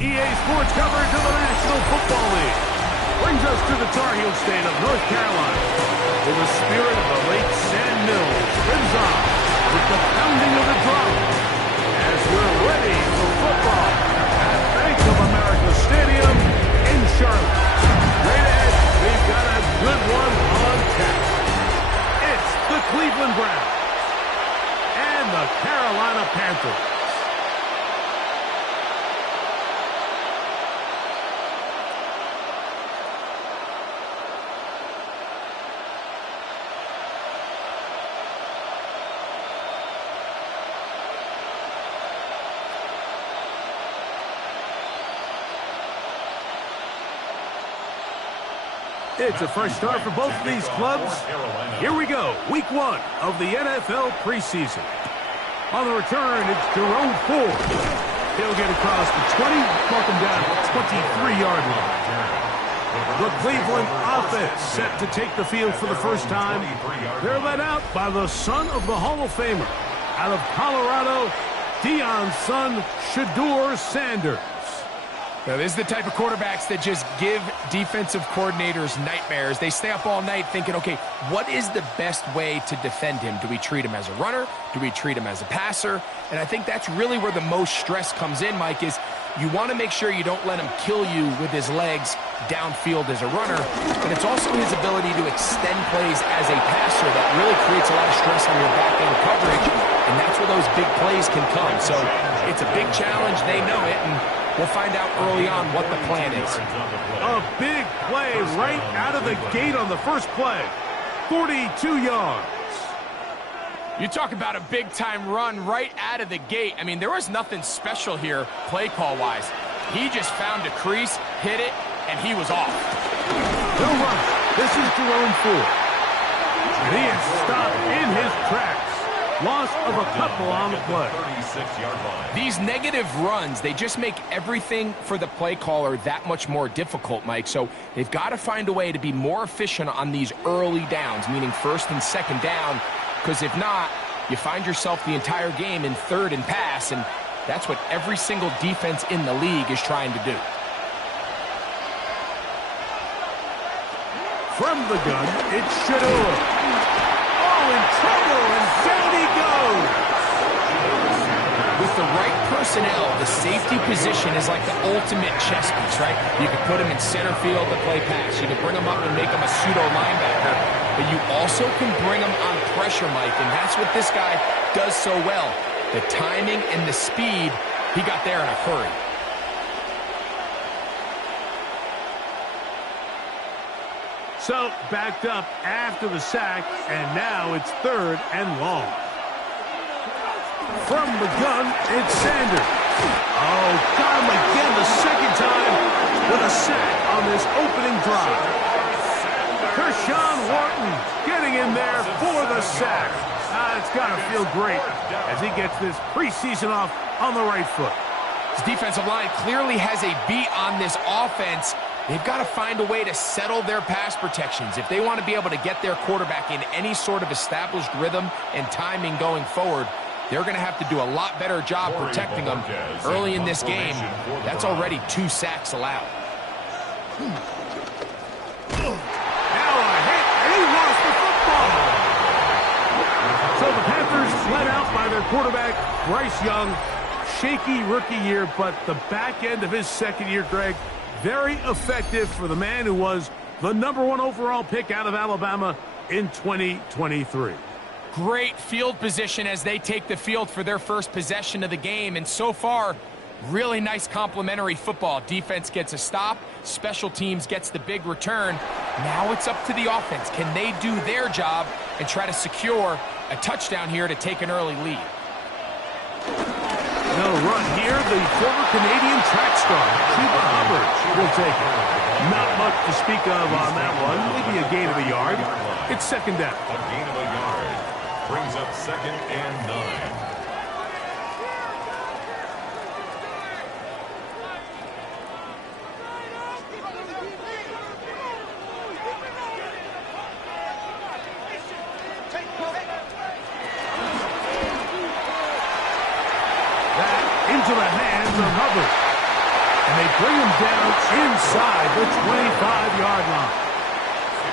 EA Sports coverage of the National Football League brings us to the Tar Heel state of North Carolina, where the spirit of the late Sam Mills lives on with the pounding of the drum as we're ready for football at Bank of America Stadium in Charlotte. Right ahead, we've got a good one on tap. It's the Cleveland Browns and the Carolina Panthers. It's a fresh start for both of these clubs. Here we go, week one of the NFL preseason. On the return, it's Jerome Ford. He'll get across the 20, mark him down at the 23-yard line. The Cleveland offense set to take the field for the first time. They're led out by the son of the Hall of Famer. Out of Colorado, Deion's son, Shedeur Sanders. Now, this is the type of quarterbacks that just give defensive coordinators nightmares. They stay up all night thinking, okay, what is the best way to defend him? Do we treat him as a runner? Do we treat him as a passer? And I think that's really where the most stress comes in, Mike, is you want to make sure you don't let him kill you with his legs downfield as a runner, but it's also his ability to extend plays as a passer that really creates a lot of stress on your back-end coverage, and that's where those big plays can come. So it's a big challenge. They know it, and we'll find out early on what the plan is. A big play right out of the gate on the first play. 42 yards. You talk about a big-time run right out of the gate. I mean, there was nothing special here play call-wise. He just found a crease, hit it, and he was off. No run. This is Jerome Ford. And he is stopped in his tracks. Loss of a couple on the play. These negative runs, they just make everything for the play caller that much more difficult, Mike. So they've got to find a way to be more efficient on these early downs, meaning first and second down, because if not, you find yourself the entire game in third and pass, and that's what every single defense in the league is trying to do. From the gun, it's Shedeur. Oh, in trouble, and down he goes. With the right personnel, the safety position is like the ultimate chess piece, right? You can put him in center field to play pass. You can bring him up and make him a pseudo linebacker. But you also can bring him on pressure, Mike, and that's what this guy does so well. The timing and the speed, he got there in a hurry. So, backed up after the sack, and now it's third and long. From the gun, it's Sanders. Oh, got him again the second time with a sack on this opening drive. Kershawn Wharton getting in there for the sack. It's got to feel great as he gets this preseason off on the right foot. His defensive line clearly has a beat on this offense. They've got to find a way to settle their pass protections. If they want to be able to get their quarterback in any sort of established rhythm and timing going forward, they're going to have to do a lot better job protecting them early in this game. That's already 2 sacks allowed. Now a hit, and he lost the football. So the Panthers led out by their quarterback, Bryce Young. Shaky rookie year, but the back end of his second year, Greg, very effective for the man who was the #1 overall pick out of Alabama in 2023. Great field position as they take the field for their first possession of the game, and so far, really nice complementary football. Defense gets a stop, special teams gets the big return. Now it's up to the offense. Can they do their job and try to secure a touchdown here to take an early lead? No run here. The former Canadian track star, Chuba Hubbard, will take it. Not much to speak of on that one. Maybe a gain of a yard. It's second down. A gain of a yard brings up 2nd and 9. into the hands of Hubbard. And they bring him down inside the 25-yard line.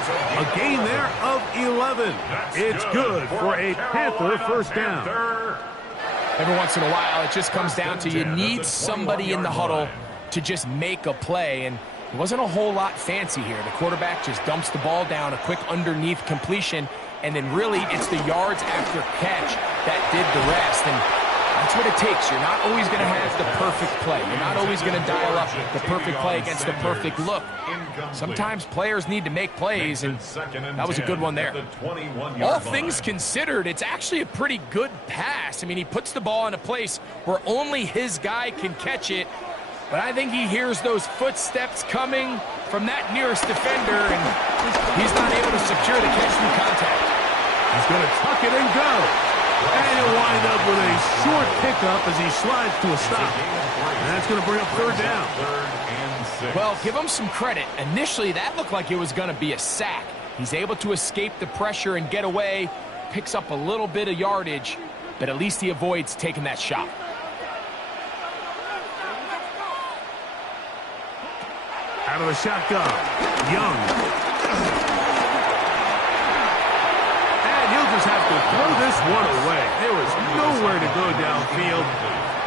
A gain there of 11. It's good for a Panther first down. Every once in a while, it just comes down to you need somebody in the huddle to just make a play, and it wasn't a whole lot fancy here. The quarterback just dumps the ball down, a quick underneath completion, and then really it's the yards after catch that did the rest. And that's what it takes. You're not always going to have the perfect play. You're not always going to dial up the perfect play against the perfect look. Sometimes players need to make plays, and that was a good one there. All things considered, it's actually a pretty good pass. I mean, he puts the ball in a place where only his guy can catch it, but I think he hears those footsteps coming from that nearest defender, and he's not able to secure the catch through contact. He's going to tuck it and go. And he'll wind up with a short pickup as he slides to a stop. And that's going to bring up third down. Well, give him some credit. Initially, that looked like it was going to be a sack. He's able to escape the pressure and get away, picks up a little bit of yardage, but at least he avoids taking that shot. Out of the shotgun, Young. He'll just have to throw this one away. There was nowhere to go downfield.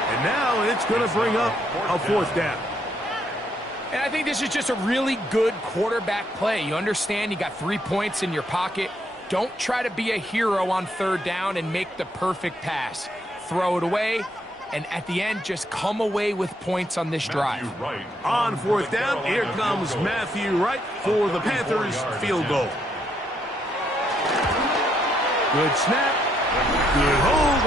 And now it's going to bring up a fourth down. And I think this is just a really good quarterback play. You understand you got 3 points in your pocket. Don't try to be a hero on third down and make the perfect pass. Throw it away, and at the end, just come away with points on this drive. On fourth down, here comes Matthew Wright for the Panthers field goal. Good snap, good hold,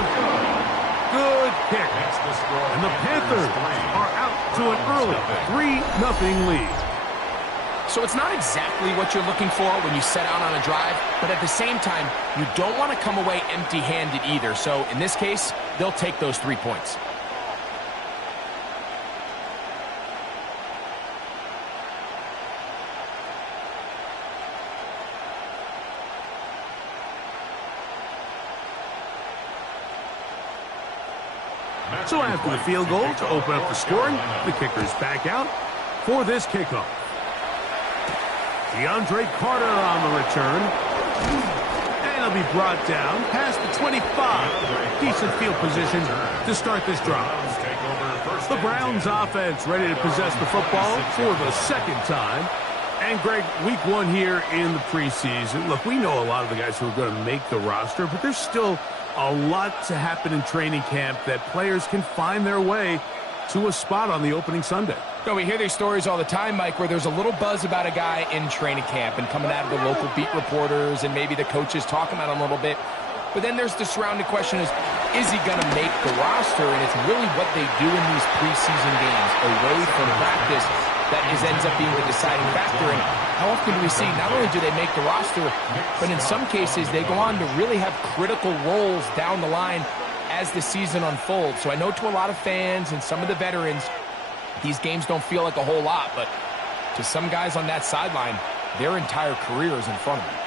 good kick. And the Panthers are out to an early 3-0 lead. So it's not exactly what you're looking for when you set out on a drive, but at the same time, you don't want to come away empty-handed either. So in this case, they'll take those 3 points. So after the field goal to open up the scoring, the kicker's back out for this kickoff. DeAndre Carter on the return. And he'll be brought down past the 25. Decent field position to start this drive. The Browns offense ready to possess the football for the second time. And Greg, week 1 here in the preseason. Look, we know a lot of the guys who are going to make the roster, but there's still a lot to happen in training camp that players can find their way to a spot on the opening Sunday. No, we hear these stories all the time, Mike, where there's a little buzz about a guy in training camp and coming out of the local beat reporters and maybe the coaches talking about him a little bit. But then there's the surrounding question is he going to make the roster? And it's really what they do in these preseason games away from practice that ends up being the deciding factor. And how often do we see not only do they make the roster, but in some cases they go on to really have critical roles down the line as the season unfolds. So I know to a lot of fans and some of the veterans, these games don't feel like a whole lot, but to some guys on that sideline, their entire career is in front of them.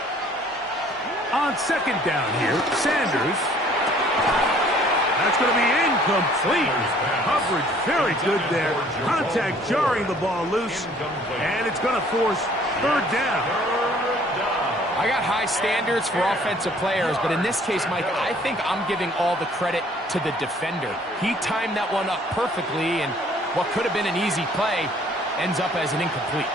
On second down here, Sanders. That's going to be incomplete. Coverage very good there. Contact jarring the ball loose, and it's going to force third down. I got high standards for offensive players, but in this case, Mike, I think I'm giving all the credit to the defender. He timed that one up perfectly, and what could have been an easy play ends up as an incomplete.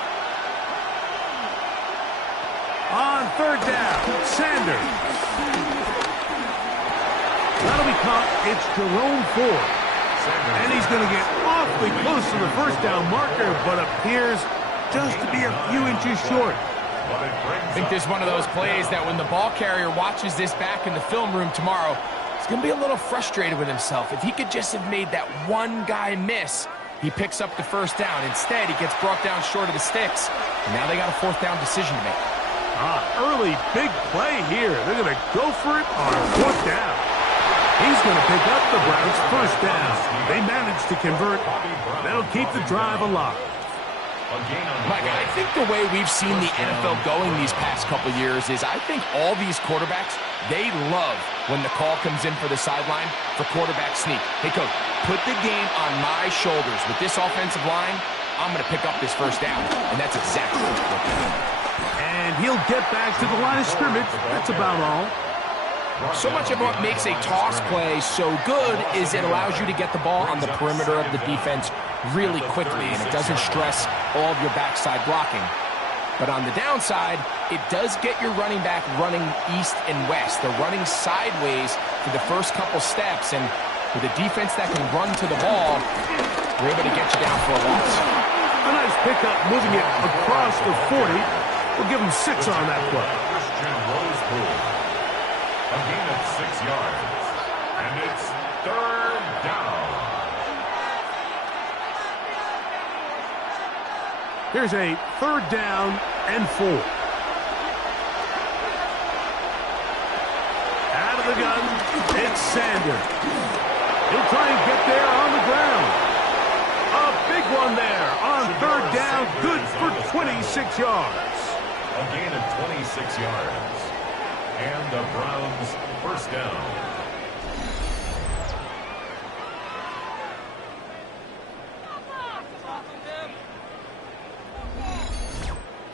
On third down, Sanders. That'll be caught. It's Jerome Ford. And he's going to get awfully close to the first down marker, but appears just to be a few inches short. I think this is one of those plays that when the ball carrier watches this back in the film room tomorrow, he's going to be a little frustrated with himself. If he could just have made that one guy miss, he picks up the first down. Instead, he gets brought down short of the sticks. And now they got a fourth down decision to make. Early big play here. They're going to go for it on fourth down. He's going to pick up the Browns' first down. They managed to convert. That'll keep the drive alive. Mike, I think the way we've seen the NFL going these past couple years is I think all these quarterbacks, they love when the call comes in for the sideline for quarterback sneak. Hey, coach, put the game on my shoulders. With this offensive line, I'm going to pick up this first down. And that's exactly what we're doing. And he'll get back to the line of scrimmage. That's about all. So much of what makes a toss play so good is it allows you to get the ball on the perimeter of the defense really quickly, and it doesn't stress all of your backside blocking. But on the downside, it does get your running back running east and west. They're running sideways for the first couple steps, and with a defense that can run to the ball, we're able to get you down for a loss. A nice pickup moving it across the 40. We'll give him 6 on that play. A gain of 6 yards, and it's 3rd down. Here's a 3rd down and 4. Out of the gun, it's Sanders. He'll try and get there on the ground. A big one there on 3rd down, good for 26 yards. A gain of 26 yards. And the Browns first down.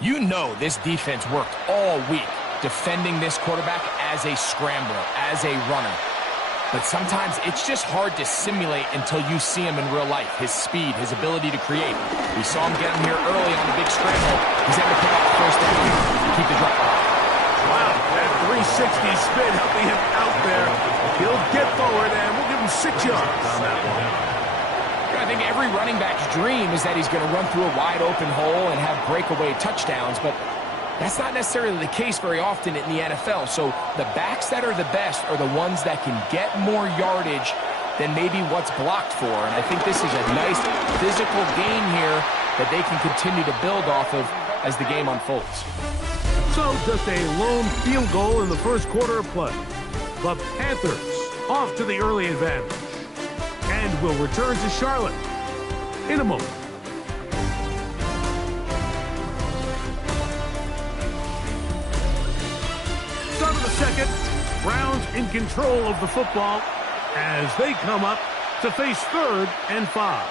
You know this defense worked all week defending this quarterback as a scrambler, as a runner. But sometimes it's just hard to simulate until you see him in real life. His speed, his ability to create. We saw him get him here early on the big scramble. He's able to pick up the first down to keep the drive alive. Wow, that 360 spin helping him out there. He'll get forward, and we'll give him 6 yards on that one. I think every running back's dream is that he's going to run through a wide-open hole and have breakaway touchdowns, but that's not necessarily the case very often in the NFL. So the backs that are the best are the ones that can get more yardage than maybe what's blocked for, and I think this is a nice physical gain here that they can continue to build off of as the game unfolds. So just a lone field goal in the first quarter of play. The Panthers off to the early advantage. And will return to Charlotte in a moment. Start of the second. Browns in control of the football as they come up to face 3rd and 5.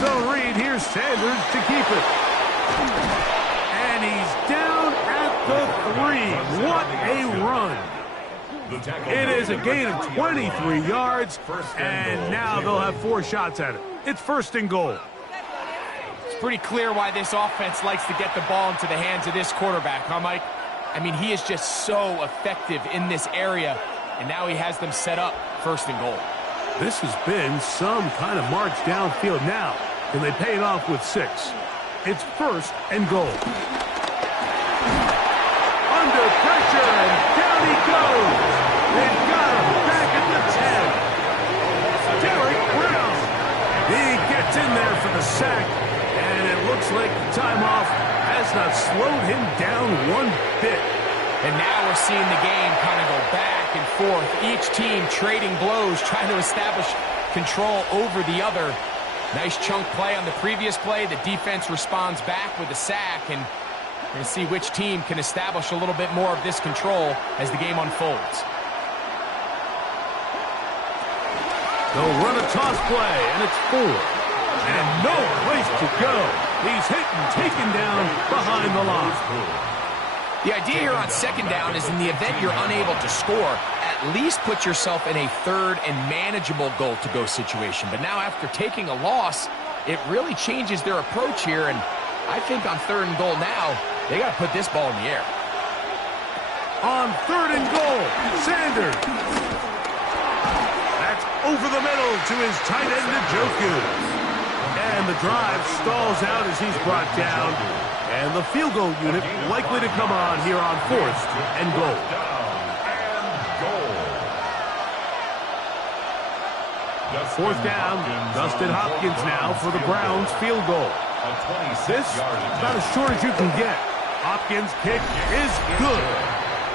Zone read, here's Sanders to keep it. And he's down at the 3. What a run. It is a gain of 23 yards, and now they'll have 4 shots at it. It's 1st and goal. It's pretty clear why this offense likes to get the ball into the hands of this quarterback, huh, Mike? I mean, he is just so effective in this area, and now he has them set up 1st and goal. This has been some kind of march downfield now, and they pay it off with 6. It's 1st and goal. Under pressure, and down he goes. They've got him back at the 10. Derek Brown. He gets in there for the sack, and it looks like the time off has not slowed him down one bit. And now we're seeing the game kind of go back and forth. Each team trading blows, trying to establish control over the other. Nice chunk play on the previous play. The defense responds back with a sack, and we're going to see which team can establish a little bit more of this control as the game unfolds. They'll run a toss play, and it's 4. And no place to go. He's hit and taken down behind the line. The idea here on 2nd down is in the event you're unable to score, at least put yourself in a 3rd and manageable goal-to-go situation. But now after taking a loss, it really changes their approach here. And I think on 3rd and goal now, they got to put this ball in the air. On 3rd and goal, Sanders. That's over the middle to his tight end, Njoku. And the drive stalls out as he's brought down. And the field goal unit likely to come on here on 4th and goal. Fourth down, Dustin Hopkins now for the Browns field goal. This is about as short as you can get. Hopkins' kick is good.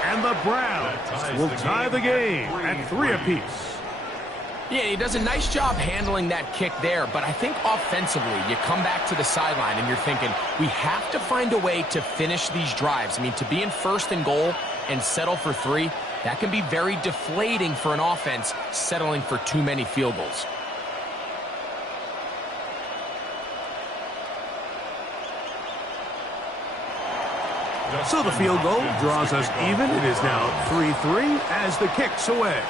And the Browns will tie the game at 3 apiece. Yeah, he does a nice job handling that kick there, but I think offensively, you come back to the sideline and you're thinking, we have to find a way to finish these drives. I mean, to be in 1st and goal and settle for 3, that can be very deflating for an offense settling for too many field goals. So the field goal draws us even. It is now 3-3 as the kick's away.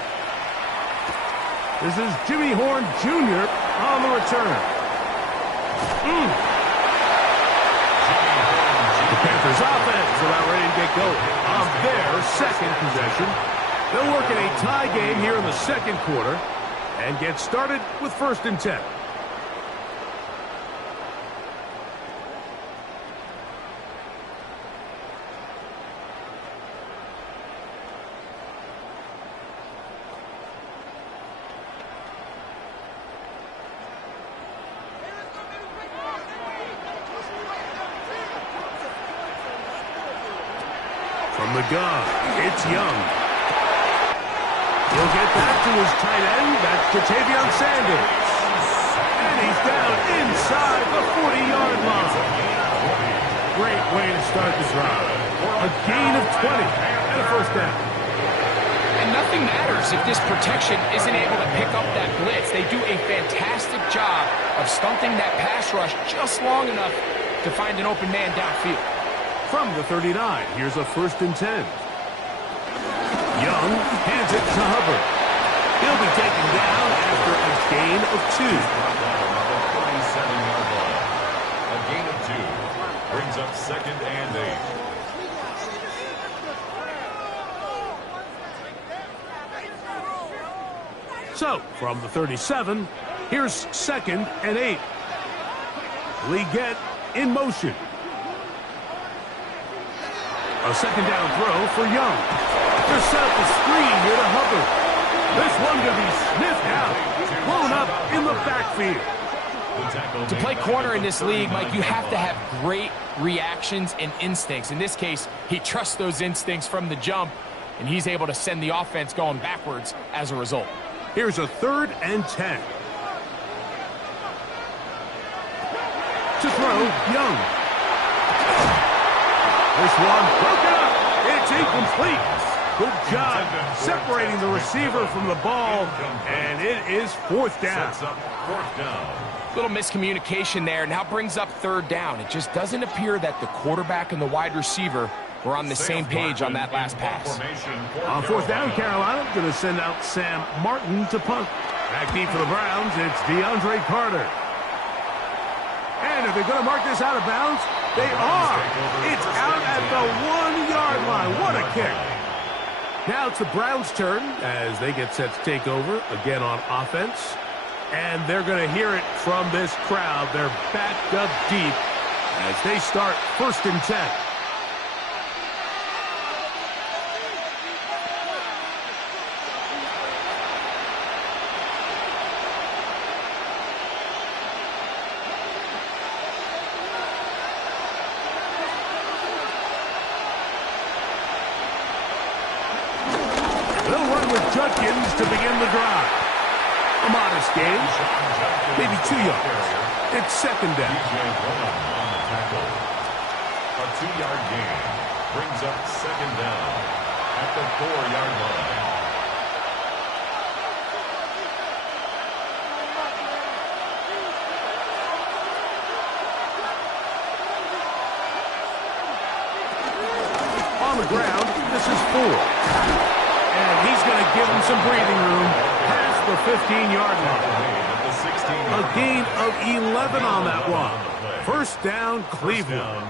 This is Jimmy Horn Jr. on the return. The Panthers offense about ready to get going on their second possession. They'll work in a tie game here in the second quarter and get started with 1st and 10. From the gun, it's Young. He'll get back to his tight end. That's Ja'Tavion Sanders. And he's down inside the 40-yard line. Great way to start the drive. A gain of 20 and a 1st down. And nothing matters if this protection isn't able to pick up that blitz. They do a fantastic job of stunting that pass rush just long enough to find an open man downfield. From the 39, here's a 1st and 10. Young hands it to Hubbard. He'll be taken down after a gain of 2. A gain of 2 brings up 2nd and 8. So, from the 37, here's 2nd and 8. Leggett in motion. A 2nd down throw for Young. They're set up the screen here to Hubbard. This one to be sniffed out. Blown up in the backfield. To play corner in this league, Mike, you have to have great reactions and instincts. In this case, he trusts those instincts from the jump, and he's able to send the offense going backwards as a result. Here's a 3rd and 10. To throw, Young. This one broken up. It's incomplete. Good job separating the receiver from the ball, and it is 4th down. Little miscommunication there. Now brings up 3rd down. It just doesn't appear that the quarterback and the wide receiver were on the same page on that last pass. On 4th down, Carolina going to send out Sam Martin to punt. Back deep for the Browns, it's DeAndre Carter. And if they're going to mark this out of bounds, they are. It's out at the 1-yard line. What a kick. Now it's the Browns' turn as they get set to take over again on offense. And they're going to hear it from this crowd. They're backed up deep as they start 1st and 10. Judkins to begin the drive. A modest gain, maybe 2 yards. It's 2nd down. A 2-yard gain brings up 2nd down at the 4-yard line. On the ground, this is 4. And he's going to give him some breathing room past the 15-yard line. A gain of 11 on that one. 1st down, Cleveland.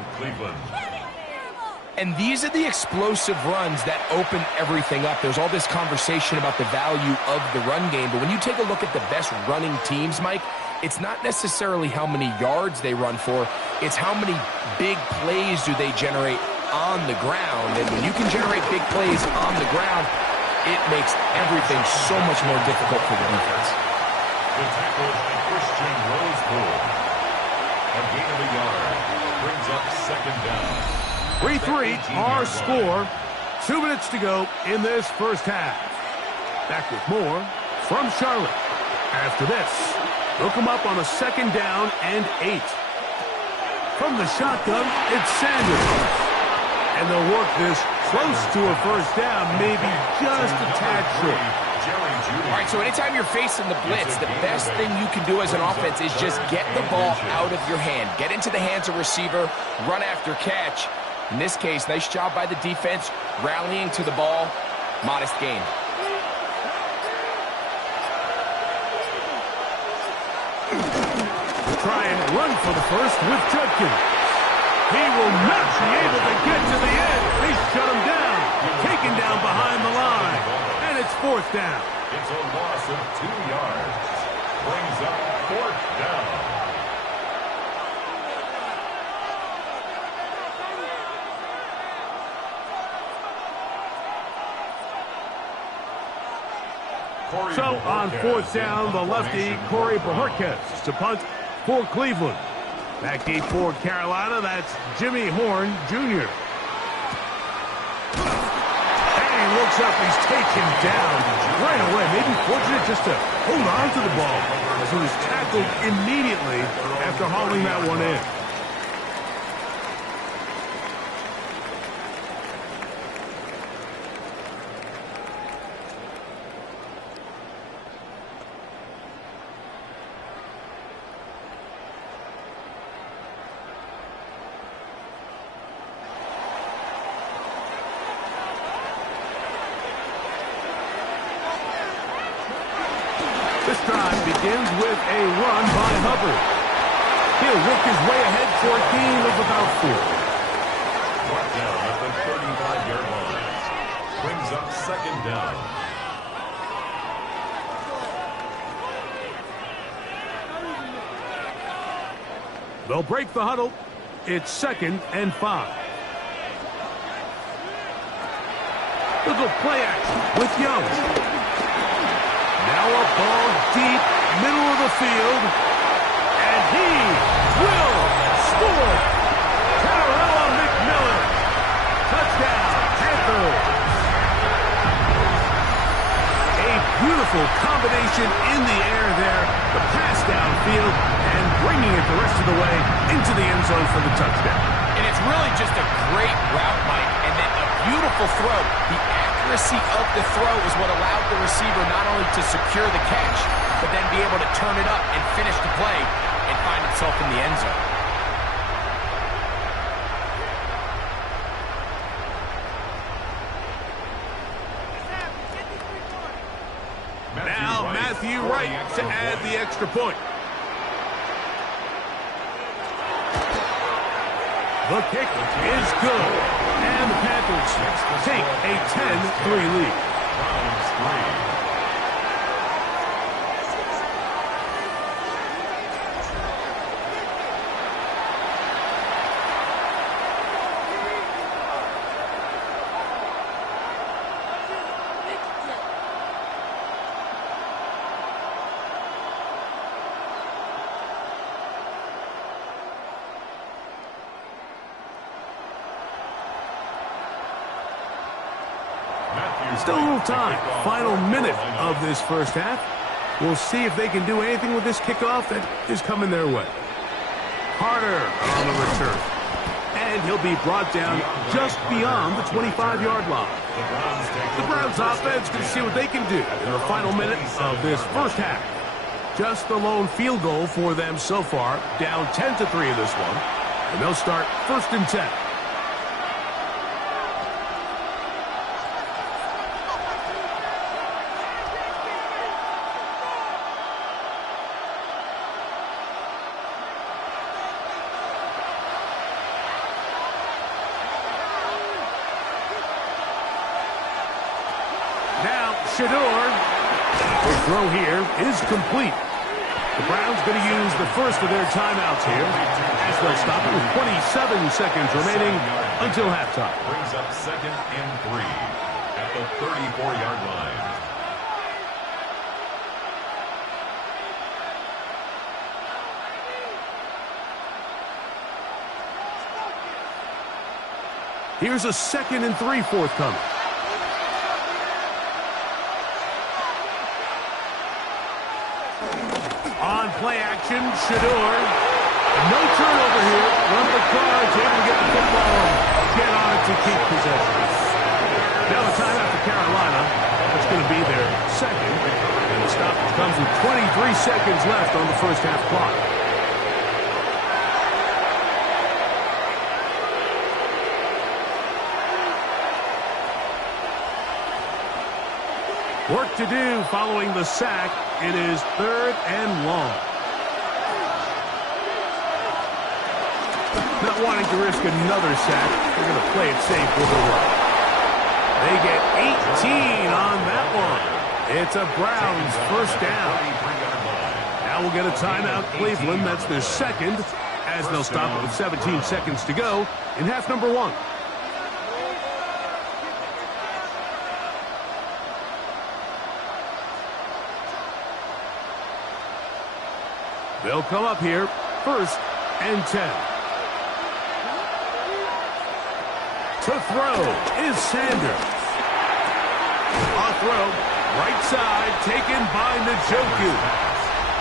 And these are the explosive runs that open everything up. There's all this conversation about the value of the run game, but when you take a look at the best running teams, Mike, it's not necessarily how many yards they run for, it's how many big plays do they generate on the ground. And when you can generate big plays on the ground, it makes everything so much more difficult for the defense. The tackle by Christian Rosepool. A gain of a yard. Brings up second down. 3-3 our score. 2 minutes to go in this first half. Back with more from Charlotte. After this, they'll come up on a 2nd down and 8. From the shotgun, it's Sanders. And they'll work this close to a first down, maybe just a tad short. All right, so anytime you're facing the blitz, the best thing you can do as an offense is just get the ball out of your hand. Get into the hands of receiver, run after catch. In this case, nice job by the defense, rallying to the ball. Modest gain. Try and run for the first with Judkins. He will not be able to get to the end. They shut him down. Taken down behind the line. And it's 4th down. It's a loss of 2 yards. Brings up 4th down. So on 4th down, the lefty, Corey Bojorquez to punt for Cleveland. Back deep for Carolina, that's Jimmy Horn, Jr. And he looks up, he's taken down right away. Maybe fortunate just to hold on to the ball as he was tackled immediately after hauling that one in. This drive begins with a run by Hubbard. He'll work his way ahead for a gain of about 4. Brought down at the 35-yard line. Brings up 2nd down. They'll break the huddle. It's 2nd and 5. They'll go play action with Young. Now a ball deep, middle of the field, and he will score. Carolina McMillan. Touchdown, Panthers. A beautiful combination in the air there. The pass downfield and bringing it the rest of the way into the end zone for the touchdown. And it's really just a great route, Mike, and then a beautiful throw. The accuracy of the throw is what allowed the receiver not only to secure the catch, but then be able to turn it up and finish the play and find himself in the end zone. Now Matthew Wright to add the extra point. The kick is good. And the Panthers take a 10-3 lead. Browns 3. Still a little time. Final minute of this first half. We'll see if they can do anything with this kickoff that is coming their way. Carter on the return. And he'll be brought down just beyond the 25-yard line. The Browns offense can see what they can do in the final minute of this first half. Just the lone field goal for them so far. Down 10-3 in this one. And they'll start 1st and 10. Shador. The throw here is complete. The Browns going to use the first of their timeouts here as they'll stop it with 27 seconds remaining until halftime. Brings up 2nd and 3 at the 34-yard line. Here's a 2nd and 3 forthcoming. On play action, Shador. No turnover here. One of the Cards able to get the football and get on it to keep possession. Now the timeout for Carolina. That's going to be their 2nd. And the stoppage comes with 23 seconds left on the first half clock. Work to do following the sack. It is 3rd and long. Not wanting to risk another sack, they're going to play it safe with a run. They get 18 on that one. It's a Browns first down. Now we'll get a timeout, Cleveland. That's their 2nd, as they'll stop it with 17 seconds to go in half number 1. They'll come up here, 1st and 10. To throw is Sanders. On throw, right side, taken by Njoku.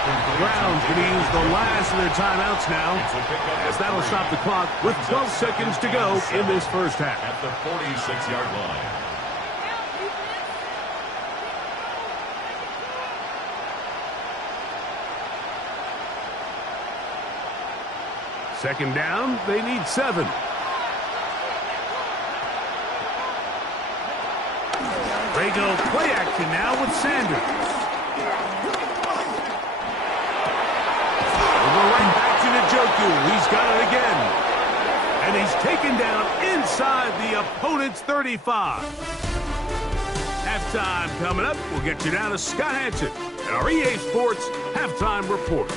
The Browns going to use the last of their timeouts now, as that'll stop the clock with 12 seconds to go in this first half. At the 46-yard line. Second down, they need 7. They go play action now with Sanders. We'll go right back to Njoku. He's got it again. And he's taken down inside the opponent's 35. Halftime coming up. We'll get you down to Scott Hansen and our EA Sports Halftime Report.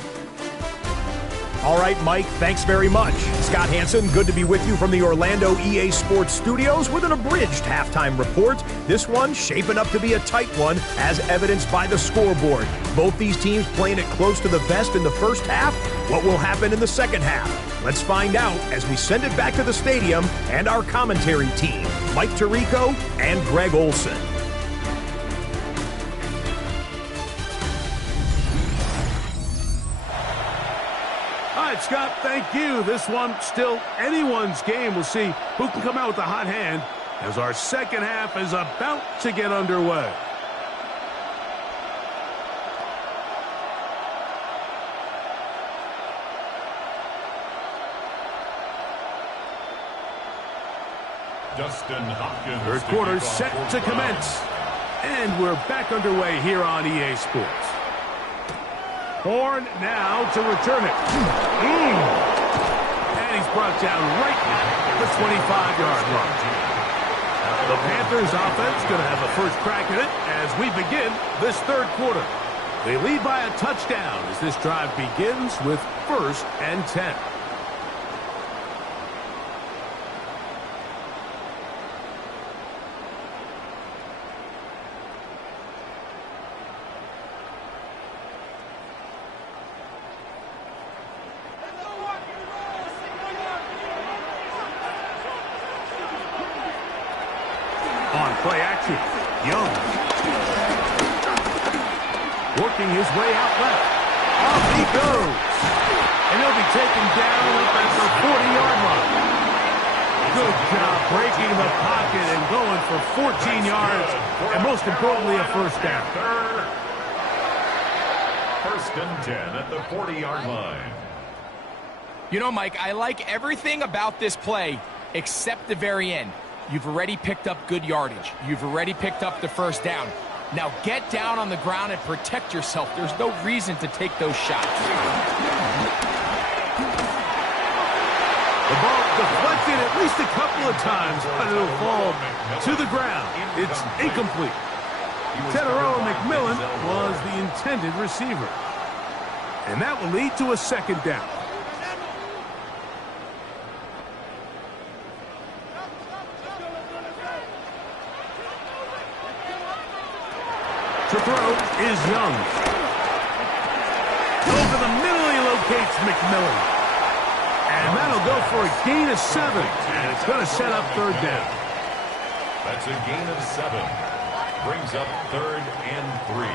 All right, Mike, thanks very much. Scott Hansen, good to be with you from the Orlando EA Sports Studios with an abridged halftime report. This one shaping up to be a tight one, as evidenced by the scoreboard. Both these teams playing it close to the vest in the first half. What will happen in the second half? Let's find out as we send it back to the stadium and our commentary team, Mike Tirico and Greg Olson. Scott, thank you. This one still anyone's game. We'll see who can come out with the hot hand as our second half is about to get underway. Dustin Hopkins. Third quarter set to commence. And we're back underway here on EA Sports. Horn now to return it. And he's brought down right at the 25-yard line. The Panthers offense going to have a first crack at it as we begin this third quarter. They lead by a touchdown as this drive begins with 1st and 10. On play action, Young. Working his way out left. Off he goes. And he'll be taken down up at the 40-yard line. Good job breaking the pocket and going for 14 yards. And most importantly, a first down. 1st and 10 at the 40-yard line. You know, Mike, I like everything about this play except the very end. You've already picked up good yardage. You've already picked up the first down. Now get down on the ground and protect yourself. There's no reason to take those shots. The ball deflected at least a couple of times, but it'll fall to the ground. It's incomplete. Teteroa McMillan was the intended receiver. And that will lead to a second down. To throw is Young. Over the middle, he locates McMillan. And that'll go for a gain of 7. And it's going to set up third down. That's a gain of 7. Brings up 3rd and 3.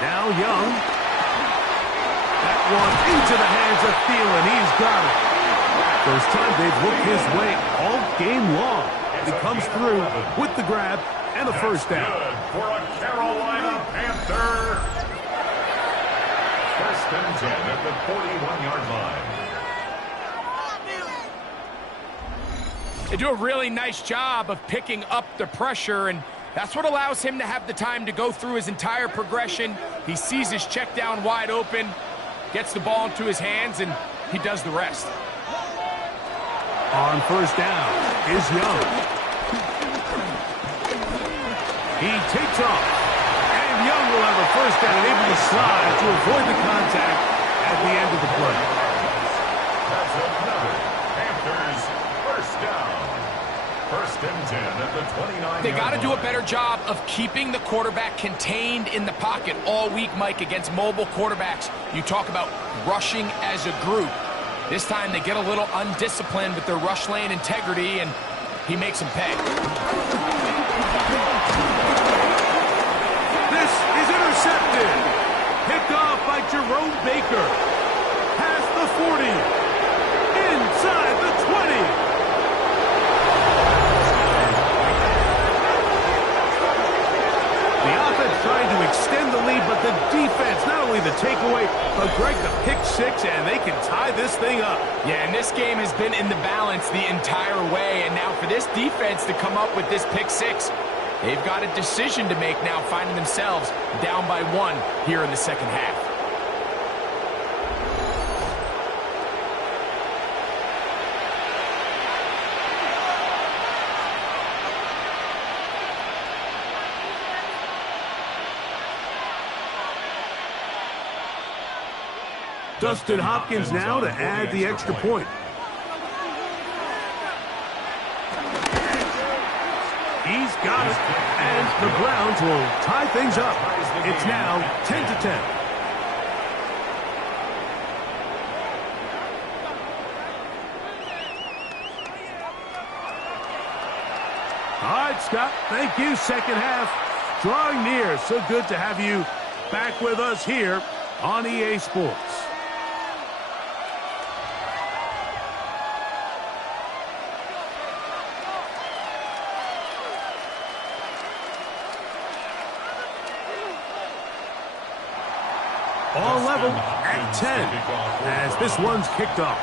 Now Young. That one into the hands of Thielen. He's got it. First time they've looked his way all game long. He comes through with the grab and a first down. Good for a Carolina Panther. First and 10 at the 41-yard line. They do a really nice job of picking up the pressure, and that's what allows him to have the time to go through his entire progression. He sees his check down wide open, gets the ball into his hands, and he does the rest. On first down is Young. He takes off. And Young will have a first down and able to slide to avoid the contact at the end of the play. That's another Panthers first down. First and 10 at the 29-yard line. They got to do a better job of keeping the quarterback contained in the pocket all week, Mike, against mobile quarterbacks. You talk about rushing as a group. This time they get a little undisciplined with their rush lane integrity, and he makes them pay. This is intercepted. Picked off by Jerome Baker. Past the 40. Inside the 20. The offense trying to extend the lead, but the defense, not only the takeaway, but Greg, the pick 6, and they can tie this thing up. Yeah, and this game has been in the balance the entire way, and now for this defense to come up with this pick 6, they've got a decision to make now, finding themselves down by 1 here in the second half. Dustin Hopkins now to add the extra point. He's got it, and the Browns will tie things up. It's now 10-10. All right, Scott, thank you. Second half drawing near. So good to have you back with us here on EA Sports. All level at 10 as this one's kicked off.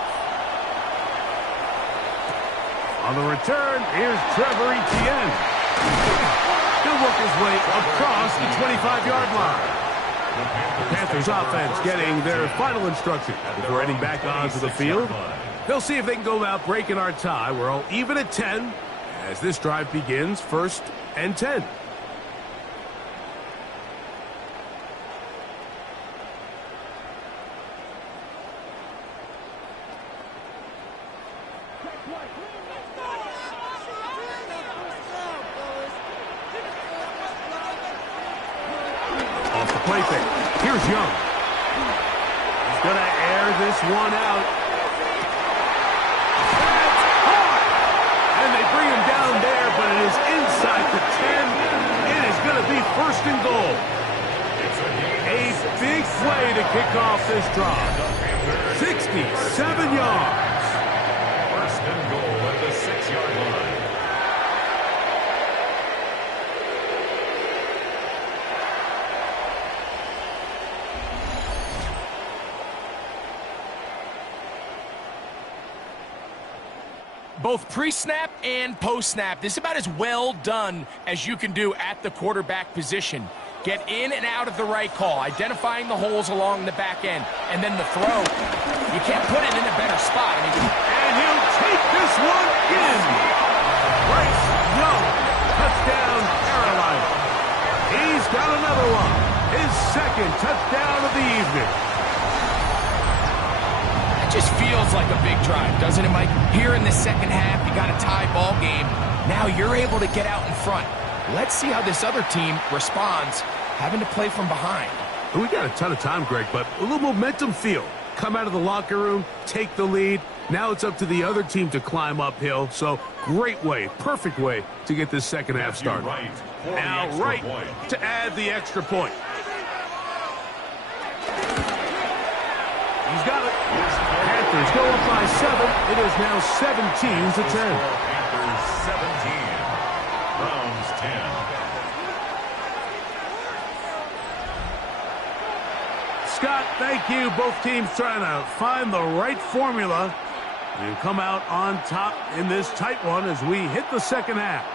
On the return, here's Trevor Etienne. He'll work his way across the 25-yard line. The Panthers offense getting their final instruction before heading back onto the field. They'll see if they can go about breaking our tie. We're all even at 10 as this drive begins, 1st and 10. Off the play fake. Here's Young. He's going to air this one out. That's hard! And they bring him down there, but it is inside the 10. It is going to be 1st and goal. A big play to kick off this drive. 67 yards. 1st and goal at the 6-yard line. Both pre-snap and post-snap, this is about as well done as you can do at the quarterback position. Get in and out of the right call, identifying the holes along the back end, and then the throw. You can't put it in a better spot. And he'll take this one in. Bryce Young, touchdown Carolina. He's got another one. His 2nd touchdown of the evening. I just feels like a big drive, doesn't it, Mike? Here in the second half, you got a tie ball game. Now you're able to get out in front. Let's see how this other team responds, having to play from behind. We got a ton of time, Greg, but a little momentum feel. Come out of the locker room, take the lead. Now it's up to the other team to climb uphill. So great way, perfect way to get this second half started. Now Wright to add the extra point. He's got it. Panthers go up by 7. It is now 17-10. Panthers 17. Browns 10. Scott, thank you. Both teams trying to find the right formula and come out on top in this tight one as we hit the second half.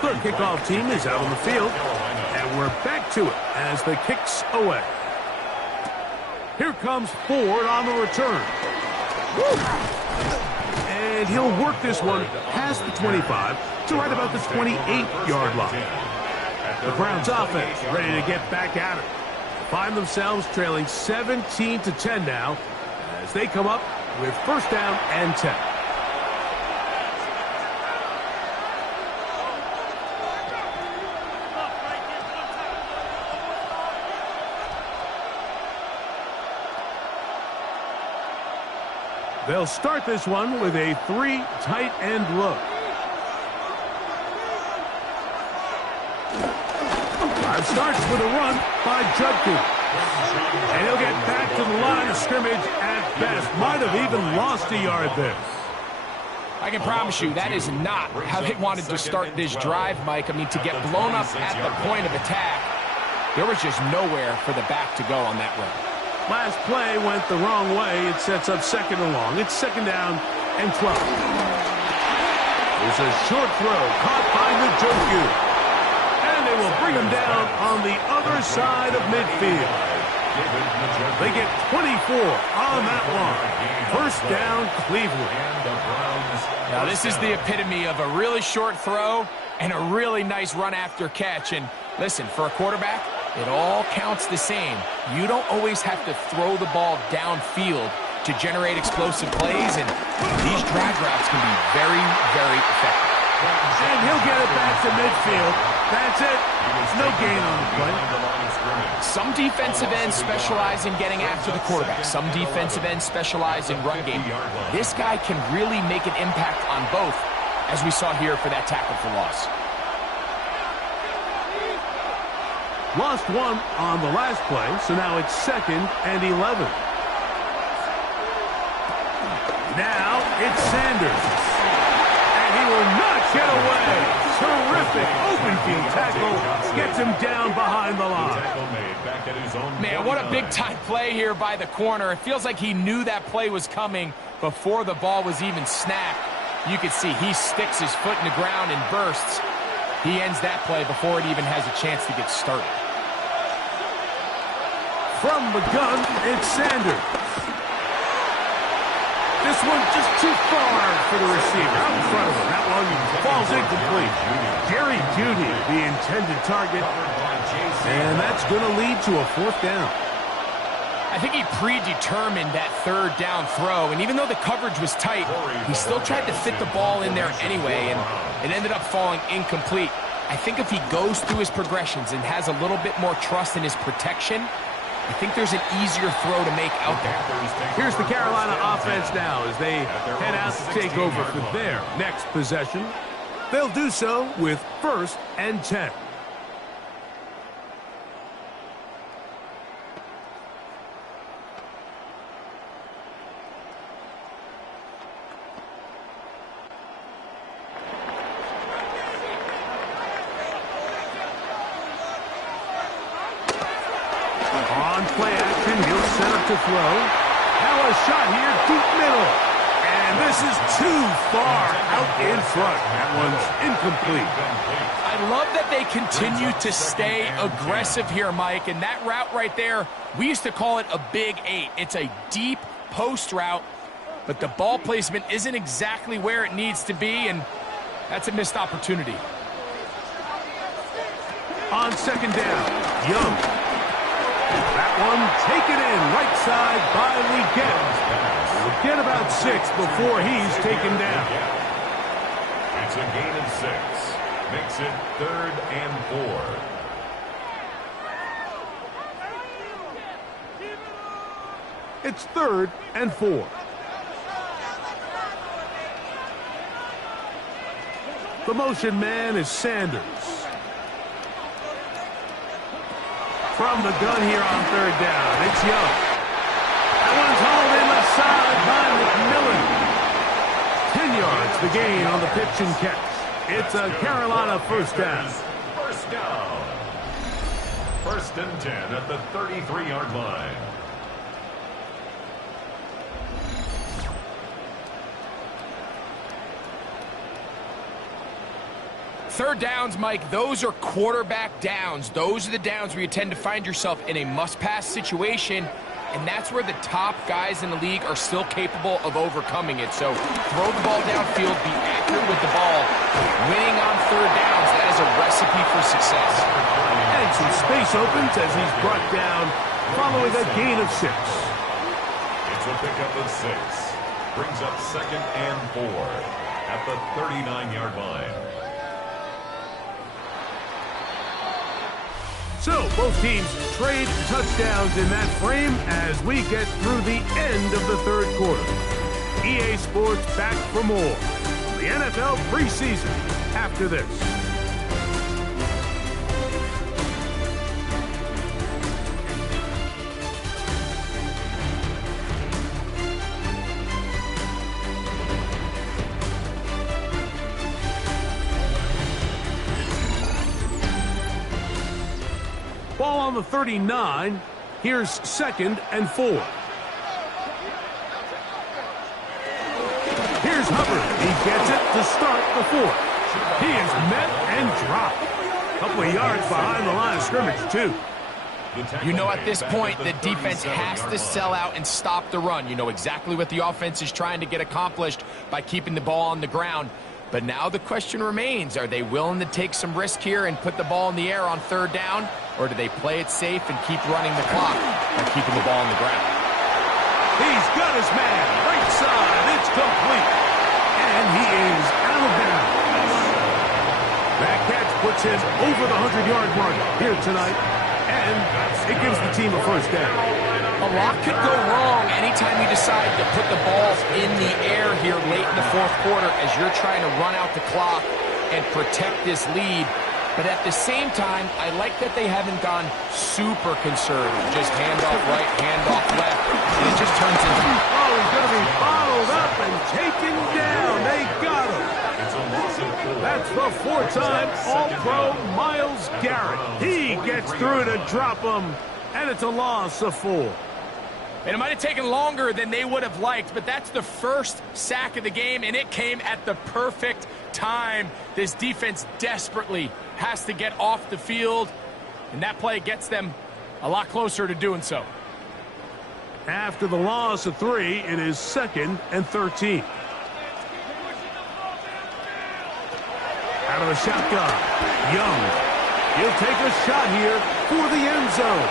Third kickoff team is out on the field, and we're back to it as the kick's away. Here comes Ford on the return. Woo! And he'll work this one past the 25 to right about the 28-yard line. The Browns offense ready to get back at it. Find themselves trailing 17-10 now as they come up with first down and 10. They'll start this one with a 3 tight end look. Drive starts with a run by Judkins. And he'll get back to the line of scrimmage at best. Might have even lost a yard there. I can promise you that is not how they wanted to start this drive, Mike. I mean, to get blown up at the point of attack, there was just nowhere for the back to go on that run. Last play went the wrong way. It sets up second and long. It's second down and 12. There's a short throw caught by Njoku. And they will bring him down on the other side of midfield. They get 24 on that one. First down, Cleveland. Now, this is the epitome of a really short throw and a really nice run after catch. And listen, for a quarterback, it all counts the same. You don't always have to throw the ball downfield to generate explosive plays, and these drag routes can be very, very effective. And he'll get it back to midfield. That's it. No gain on the play. Some defensive ends specialize in getting after the quarterback. Some defensive ends specialize in run game. This guy can really make an impact on both, as we saw here for that tackle for loss. Lost one on the last play, so now it's second and 11. Now it's Sanders. And he will not get away. Terrific open field tackle. Gets him down behind the line. Man, what a big-time play here by the corner. It feels like he knew that play was coming before the ball was even snapped. You can see he sticks his foot in the ground and bursts. He ends that play before it even has a chance to get started. From the gun, it's Sanders. This one just too far for the receiver. Out in front of him. That one falls incomplete. Jerry Jeudy, the intended target. And that's going to lead to a fourth down. I think he predetermined that third down throw, and even though the coverage was tight, he still tried to fit the ball in there anyway, and it ended up falling incomplete. I think if he goes through his progressions and has a little bit more trust in his protection, I think there's an easier throw to make out there. Here's the Carolina offense now as they head out to take over for their next possession. They'll do so with first and 10. On play action, he'll set up to throw. Now a shot here, deep middle. And this is too far out in front. That one's incomplete. I love that they continue to stay aggressive here, Mike. And that route right there, we used to call it a big 8. It's a deep post route. but the ball placement isn't exactly where it needs to be, and that's a missed opportunity. On second down, Young. That one taken in right side by Legette. We'll get about 6 before he's taken down. It's a gain of 6. Makes it 3rd and 4. It's 3rd and 4. The motion man is Sanders. From the gun here on 3rd down, it's Young. That one's hauled in left side by McMillan. 10 yards the gain on the pitch and catch. It's a Carolina first down. First down. 1st and 10 at the 33-yard line. Third downs, Mike, those are quarterback downs. Those are the downs where you tend to find yourself in a must-pass situation, and that's where the top guys in the league are still capable of overcoming it. So throw the ball downfield, be accurate with the ball. Winning on 3rd downs, that is a recipe for success. And some space opens as he's brought down following a gain of 6. It's a pickup of 6. Brings up 2nd and 4 at the 39-yard line. So, both teams trade touchdowns in that frame as we get through the end of the 3rd quarter. EA Sports back for more. The NFL preseason after this. Ball on the 39. Here's 2nd and 4. Here's Hubbard. He gets it to start the 4th. He is met and dropped. A couple of yards behind the line of scrimmage, too. You know, at this point, the defense has to sell out and stop the run. You know exactly what the offense is trying to get accomplished by keeping the ball on the ground. But now the question remains, are they willing to take some risk here and put the ball in the air on 3rd down? Or do they play it safe and keep running the clock by keeping the ball on the ground? He's got his man. Right side. It's complete. And he is out of bounds. That catch puts him over the 100-yard mark here tonight. And it gives the team a first down. A lot could go wrong anytime you decide to put the ball in the air here late in the 4th quarter as you're trying to run out the clock and protect this lead. But at the same time, I like that they haven't gone super conservative. Just handoff right, handoff left. And it just turns into... Oh, he's going to be bottled up and taken down. They got him. It's a loss of 4. That's the 4-time All-Pro Myles Garrett. He gets through to drop him. And it's a loss of 4. And it might have taken longer than they would have liked, but that's the first sack of the game, and it came at the perfect time. This defense desperately has to get off the field, and that play gets them a lot closer to doing so. After the loss of 3, it is 2nd and 13. Out of the shotgun, Young. He'll take a shot here for the end zone.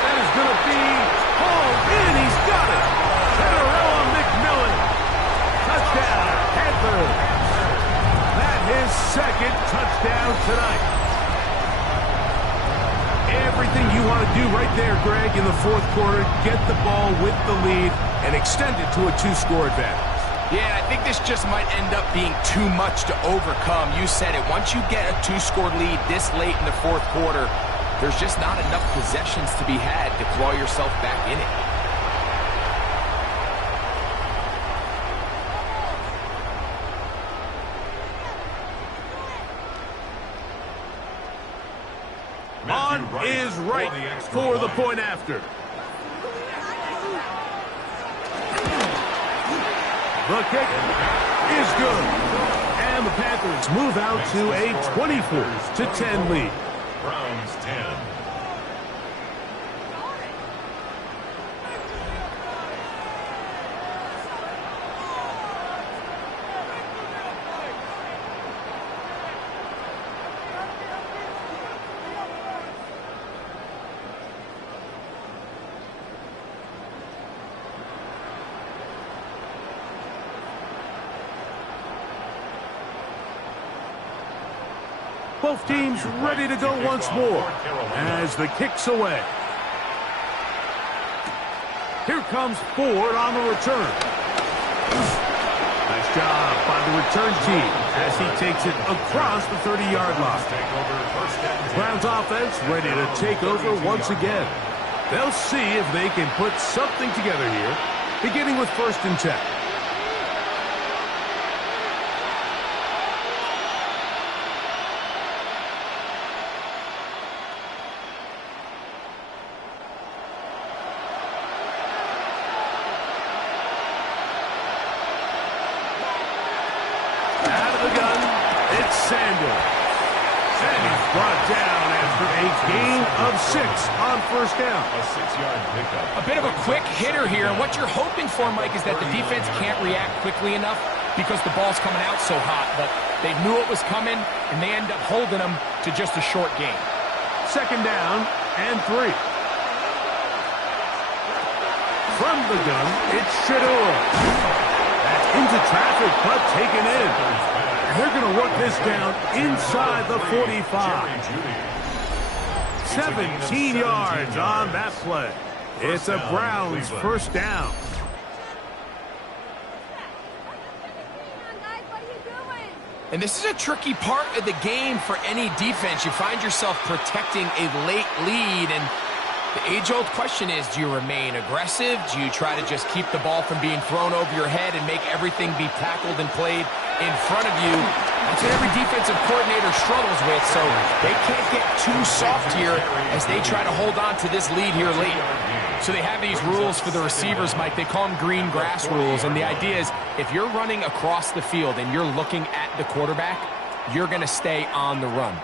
That is going to be hauled in. He's got it. Tenerella McMillan. Touchdown, Panthers. That his 2nd touchdown tonight. Everything you want to do right there, Greg, in the 4th quarter. Get the ball with the lead and extend it to a 2-score advantage. Yeah, I think this just might end up being too much to overcome. You said it. Once you get a 2-score lead this late in the 4th quarter, there's just not enough possessions to be had to claw yourself back in it. On is right for the point after. The kick is good. And the Panthers move out to a 24-10 lead. Browns 10. Both teams ready to go once more as the kick's away. Here comes Ford on the return. Nice job by the return team as he takes it across the 30-yard line. Browns offense ready to take over once again. They'll see if they can put something together here, beginning with 1st and 10. Brought down after a gain of 6 on 1st down. A 6-yard pickup. A bit of a quick hitter here. And what you're hoping for, Mike, is that the defense can't react quickly enough because the ball's coming out so hot. But they knew it was coming, and they end up holding them to just a short gain. 2nd down and 3. From the gun, it's Shador. That's into traffic, but taken in. They're going to work this down inside the 45. 17 yards on that play. It's a Browns 1st down. And this is a tricky part of the game for any defense. You find yourself protecting a late lead, and the age-old question is, do you remain aggressive? Do you try to just keep the ball from being thrown over your head and make everything be tackled and played in front of you? That's what every defensive coordinator struggles with, so they can't get too soft here as they try to hold on to this lead here late. So they have these rules for the receivers, Mike. They call them green grass rules, and the idea is if you're running across the field and you're looking at the quarterback, you're going to stay on the run.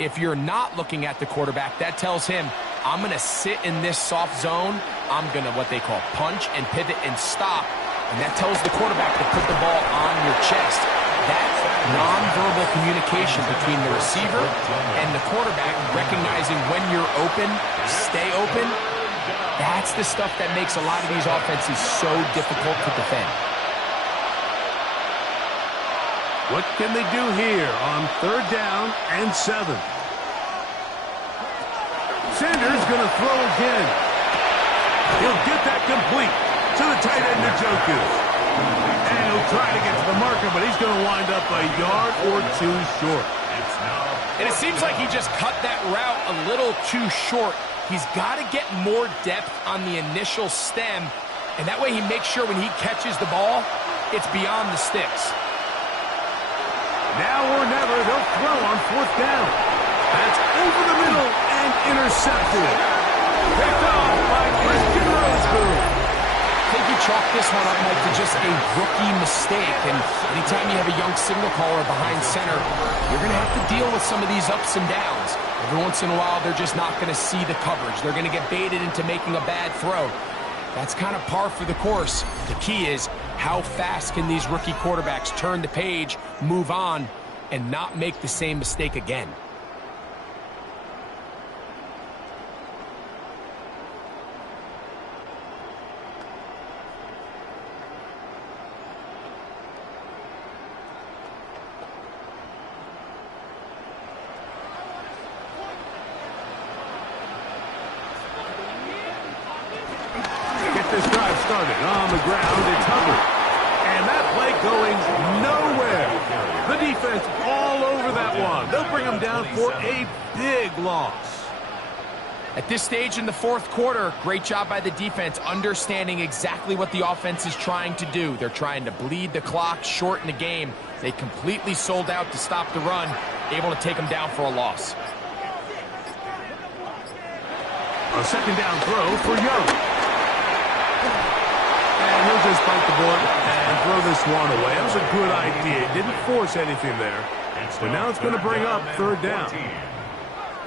If you're not looking at the quarterback, that tells him, I'm going to sit in this soft zone. I'm going to what they call punch and pivot and stop. And that tells the quarterback to put the ball on your chest. That nonverbal communication between the receiver and the quarterback, recognizing when you're open, stay open, that's the stuff that makes a lot of these offenses so difficult to defend. What can they do here on 3rd down and 7? Sanders going to throw again. He'll get that complete to the tight end, Njoku. And he'll try to get to the marker, but he's going to wind up a yard or 2 short. And it seems like he just cut that route a little too short. He's got to get more depth on the initial stem, and that way he makes sure when he catches the ball, it's beyond the sticks. Now or never, they'll throw on 4th down. That's over the middle and intercepted. Picked off by Christian Roseborough. I think you chalk this one up, Mike, to just a rookie mistake. And anytime you have a young signal caller behind center, you're going to have to deal with some of these ups and downs. Every once in a while, they're just not going to see the coverage. They're going to get baited into making a bad throw. That's kind of par for the course. The key is how fast can these rookie quarterbacks turn the page, move on, and not make the same mistake again. This drive started on the ground. It's Hubbard. And that play going nowhere. The defense all over that one. They'll bring them down for a big loss. At this stage in the 4th quarter, great job by the defense understanding exactly what the offense is trying to do. They're trying to bleed the clock, shorten the game. They completely sold out to stop the run, able to take them down for a loss. A 2nd down throw for Young. And he'll just bite the bullet and throw this one away. That was a good idea. Didn't force anything there. But now it's going to bring up 3rd down.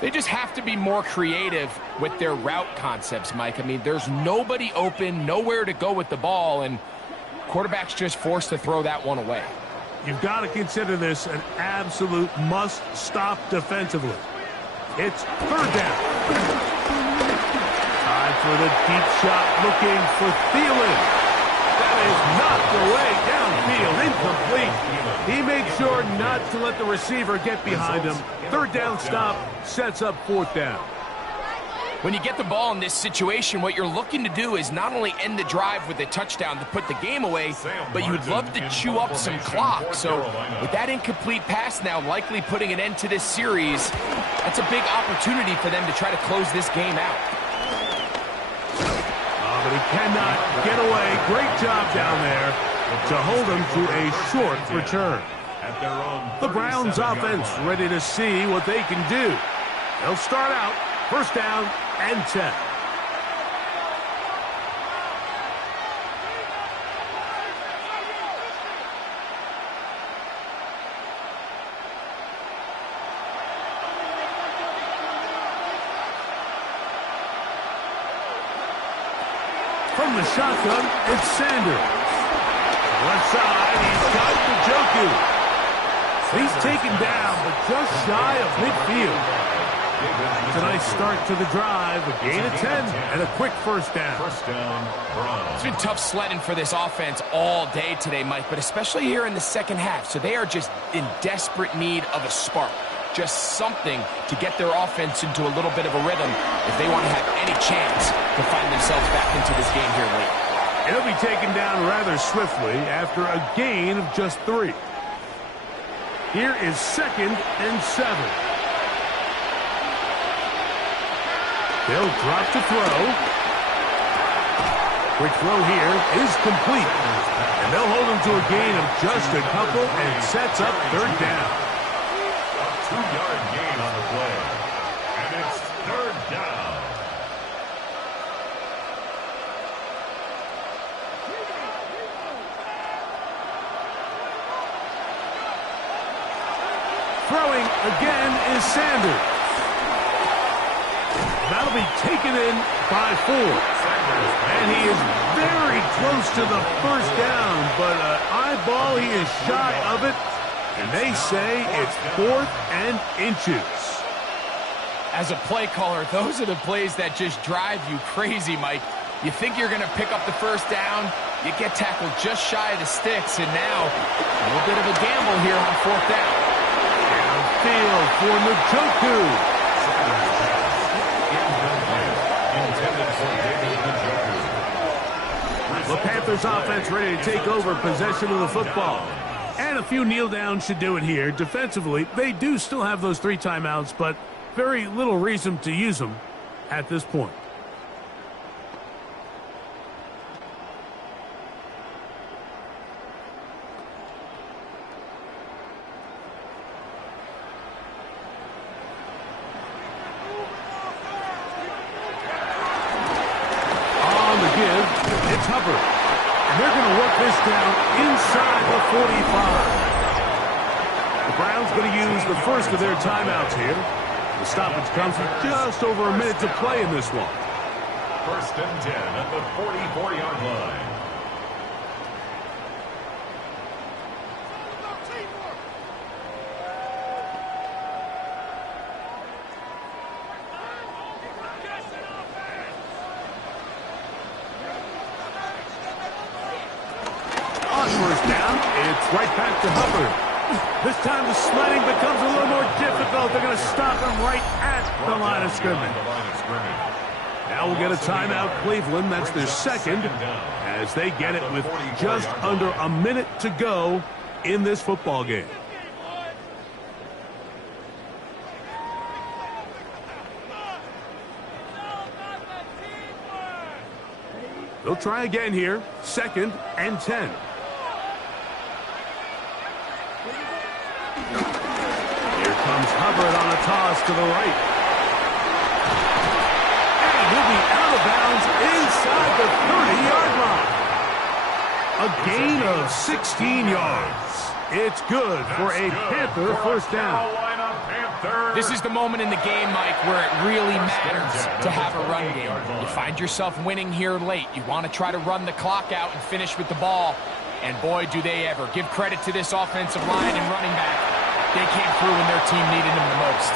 They just have to be more creative with their route concepts, Mike. I mean, there's nobody open, nowhere to go with the ball, and quarterback's just forced to throw that one away. You've got to consider this an absolute must-stop defensively. It's 3rd down. Time for the deep shot, looking for Thielen. That is knocked away downfield, incomplete. complete. He made sure not to let the receiver get behind him. Third down stop sets up fourth down. When you get the ball in this situation, what you're looking to do is not only end the drive with a touchdown to put the game away, but you'd love to chew up some clock. So with that incomplete pass now likely putting an end to this series, that's a big opportunity for them to try to close this game out. But he cannot get away. Great job down there to hold him to a short return. The Browns offense ready to see what they can do. They'll start out first down and 10. From the shotgun, it's Sanders. Left side, he's got Njoku. He's taken down, but just shy of midfield. It's a nice start to the drive, a gain of 10, and a quick first down. It's been tough sledding for this offense all day today, Mike, but especially here in the second half. So they are just in desperate need of a spark. Just something to get their offense into a little bit of a rhythm if they want to have any chance to find themselves back into this game here late. It'll be taken down rather swiftly after a gain of just 3. Here is 2nd and 7. They'll drop to throw. Quick throw here is complete. And they'll hold him to a gain of just a couple and sets up third down. A 2-yard gain on the play. And it's third down. Throwing again is Sanders. That'll be taken in by 4. And he is very close to the first down, but an eyeball, he is shy of it. And they say it's 4th and inches. As a play caller, those are the plays that just drive you crazy, Mike. You think you're going to pick up the first down, you get tackled just shy of the sticks, and now a little bit of a gamble here on 4th down. Downfield for Njoku. The Panthers offense ready to take over possession of the football. And a few kneel downs should do it here. Defensively, they do still have those 3 timeouts, but very little reason to use them at this point. It's Hubbard. And they're going to work this down inside the 45. The Browns going to use the first of their timeouts here. The stoppage comes with just over a minute to play in this one. First and 10 at the 44-yard line. First down, it's right back to Hubbard. This time the sledding becomes a little more difficult. They're going to stop him right at the line of scrimmage. Now we'll get a timeout, Cleveland. That's their second, as they get it with just under a minute to go in this football game. They'll try again here. 2nd and 10. Here comes Hubbard on a toss to the right. And he'll be out of bounds inside the 30-yard line. A gain of 16 yards. It's good for a Panther first down. This is the moment in the game, Mike, where it really matters to have a run game. You find yourself winning here late. You want to try to run the clock out and finish with the ball. And boy, do they ever. Give credit to this offensive line and running back. They came through when their team needed them the most.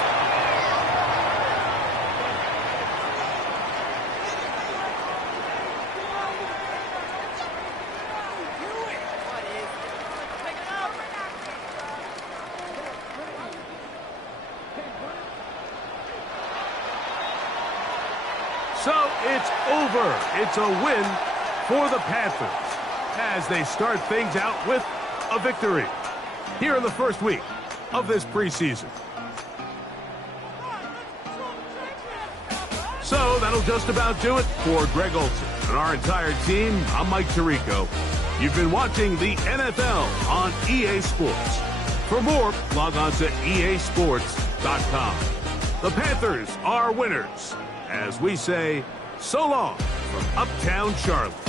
So it's over. It's a win for the Panthers as they start things out with a victory here in the first week of this preseason. So that'll just about do it for Greg Olson and our entire team. I'm Mike Tirico. You've been watching the NFL on EA Sports. For more, log on to easports.com. The Panthers are winners, as we say, so long from Uptown Charlotte.